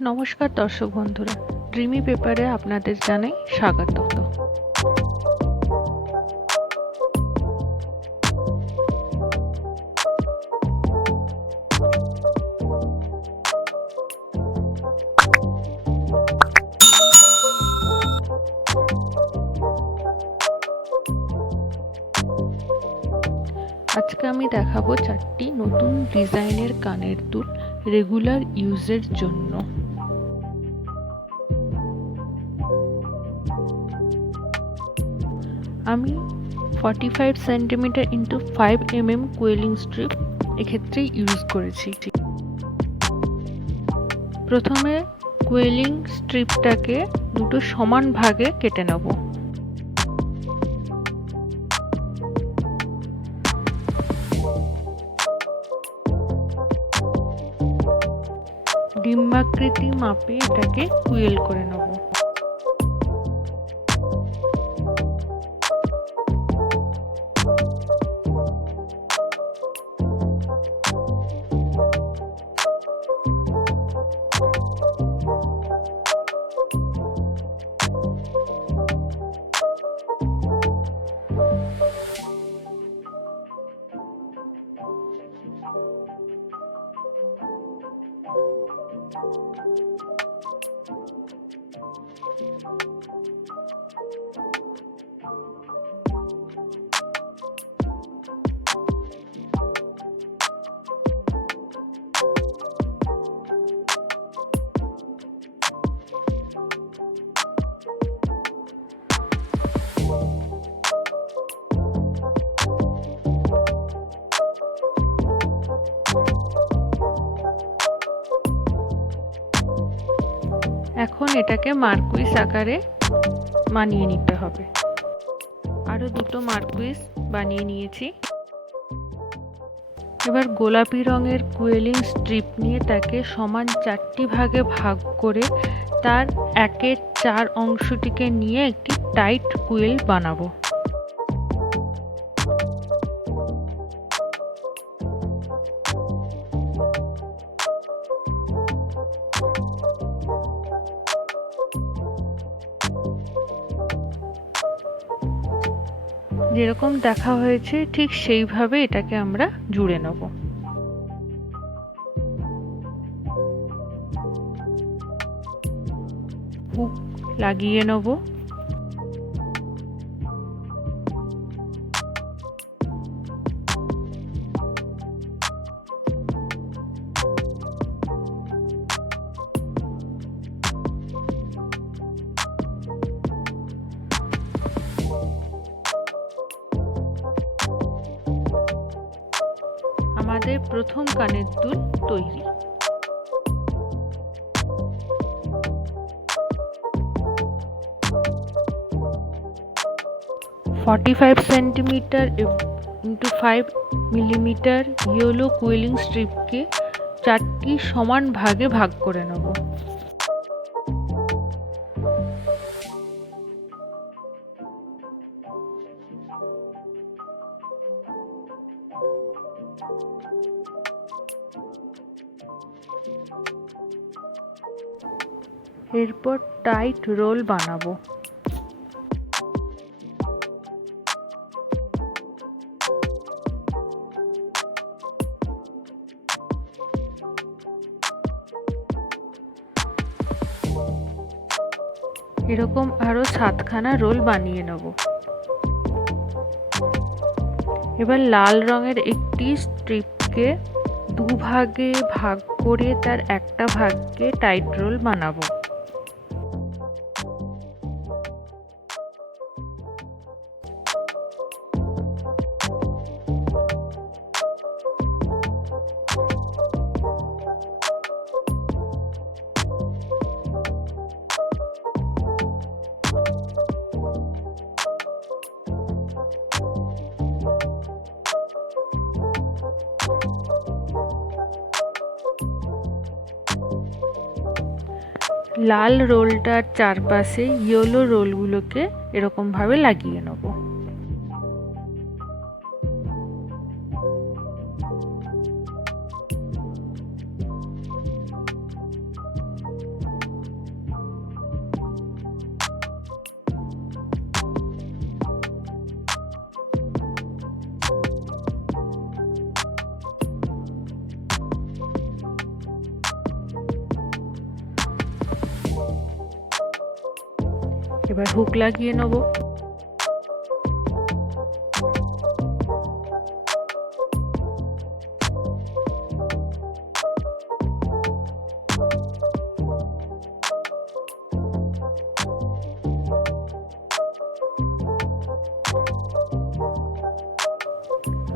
নমস্কার দর্শক বন্ধুরা, ড্রিমি পেপারে আপনাদের জানাই স্বাগত। আজকে আমি দেখাবো 4টি নতুন ডিজাইনের কানের দুল রেগুলার ইউজের জন্য। আমি 45 সেন্টিমিটার ইন্টু 5 mm কোয়েলিং স্ট্রিপ এক্ষেত্রে ইউজ করেছি। প্রথমে কোয়েলিং স্ট্রিপটাকে দুটো সমান ভাগে কেটে নেব। ডিম্বাকৃতি মাপে এটাকে কুয়েল করে নেব। এখন এটাকে মার্কুইস আকারে বানিয়ে নিতে হবে। আরো দুটো মার্কুইস বানিয়ে নিয়েছি। এবার গোলাপি রঙের কুয়েলিং স্ট্রিপ নিয়ে তাকে সমান 4টি ভাগে ভাগ করে তার 1/4 অংশটিকে নিয়ে একটি টাইট কুয়েল বানাবো। যেরকম দেখা হয়েছে ঠিক সেইভাবে এটাকে আমরা জুড়ে নেব। হুক লাগিয়ে নেব। আমাদের প্রথম কানের দুল তৈরি। (45 centimetre into 5 millimetre yellow quilling স্ট্রিপকে 4টি সমান ভাগে ভাগ করে নেব। এরপর টাইট রোল বানাবো। এরকম আরো 7খানা রোল বানিয়ে নেব। এবার লাল রঙের একটি স্ট্রিপকে দুভাগে ভাগ করে তার একটা ভাগকে টাইট রোল বানাবো। লাল রোলটার চারপাশে ইয়েলো রোলগুলোকে এরকম ভাবে লাগিয়ে নেব। এবার হুক লাগিয়ে নেব।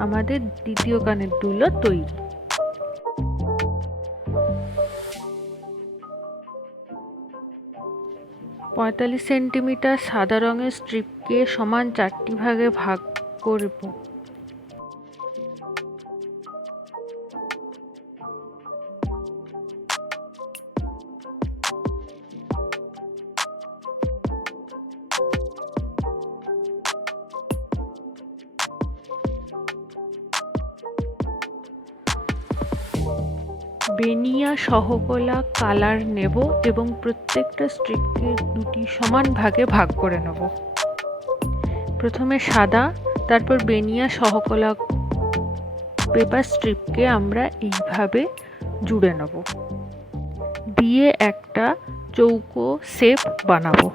আমাদের দ্বিতীয় কানের দুলও তৈরি। পঁয়তাল্লিশ সেন্টিমিটার সাদা রঙের স্ট্রিপকে সমান 4টি ভাগে ভাগ করব। বেনিয়া সহকলা কালার নেব এবং প্রত্যেকটা স্ট্রিপকে দুটি সমান ভাগে ভাগ করে নেব। প্রথমে সাদা, তারপর বেনিয়া সহকলা পেপার স্ট্রিপকে আমরা এইভাবে জুড়ে নেব, দিয়ে একটা চৌকো শেপ বানাবো।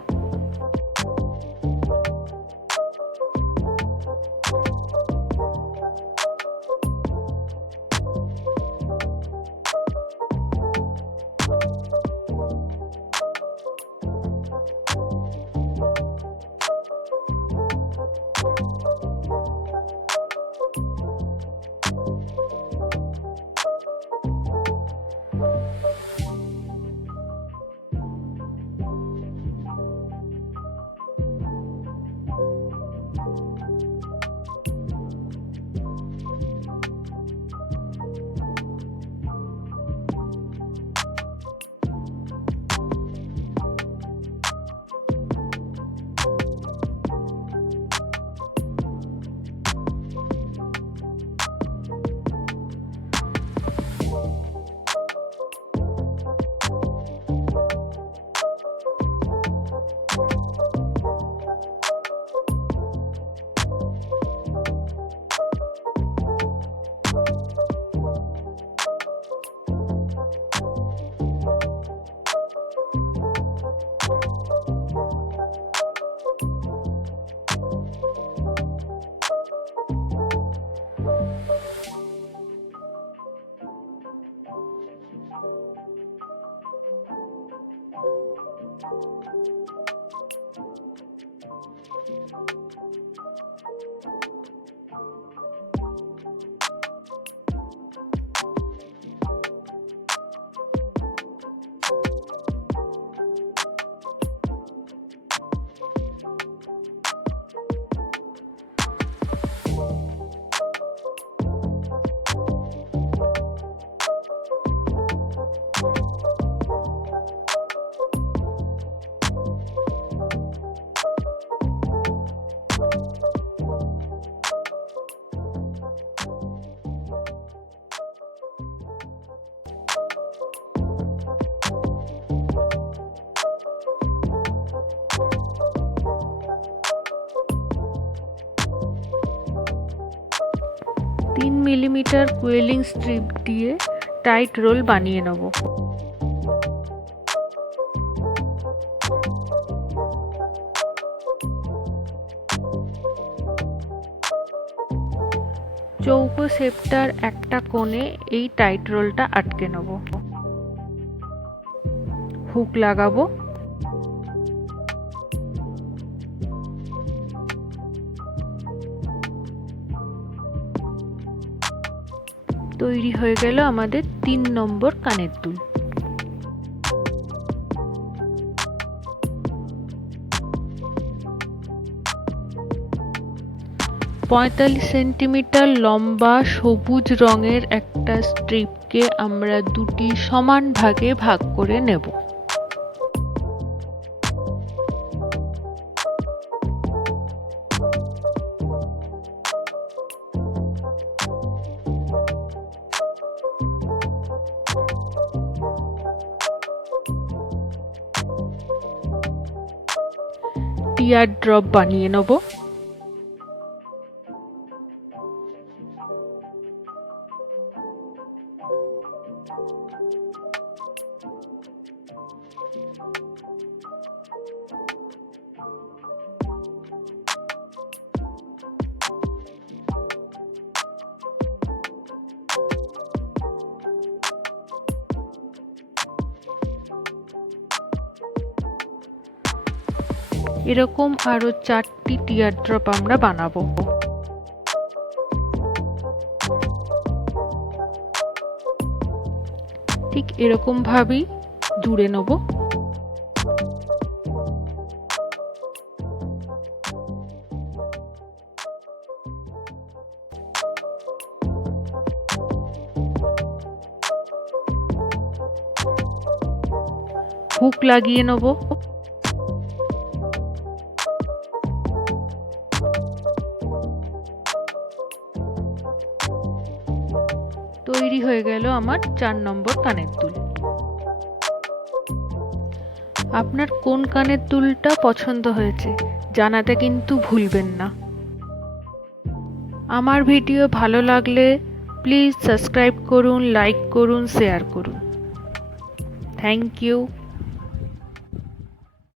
মিলিমিটার কুইলিং স্ট্রিপ দিয়ে টাইট রোল বানিয়ে নেব। চৌকো শেপটার একটা কোণে এই টাইট রোলটা আটকে নেব। হুক লাগাবো। তৈরি হয়ে গেল আমাদের 3 নম্বর কানের দুল। পঁয়তাল্লিশ সেন্টিমিটার লম্বা সবুজ রঙের একটা স্ট্রিপকে আমরা দুটি সমান ভাগে ভাগ করে নেব। টিয়ার ড্রপ বানিয়ে নেব। এরকম আরো 4টি টিয়ার ড্রপ আমরা বানাবো। ঠিক এরকম ভাবেই জুড়ে নেব। হুক লাগিয়ে নেব। তৈরি হয়ে গেল আমার 4 নম্বর কানের দুল। আপনার কোন কানের দুলটা পছন্দ হয়েছে জানাতে কিন্তু ভুলবেন না। আমার ভিডিও ভালো লাগলে প্লিজ সাবস্ক্রাইব করুন, লাইক করুন, শেয়ার করুন। Thank you.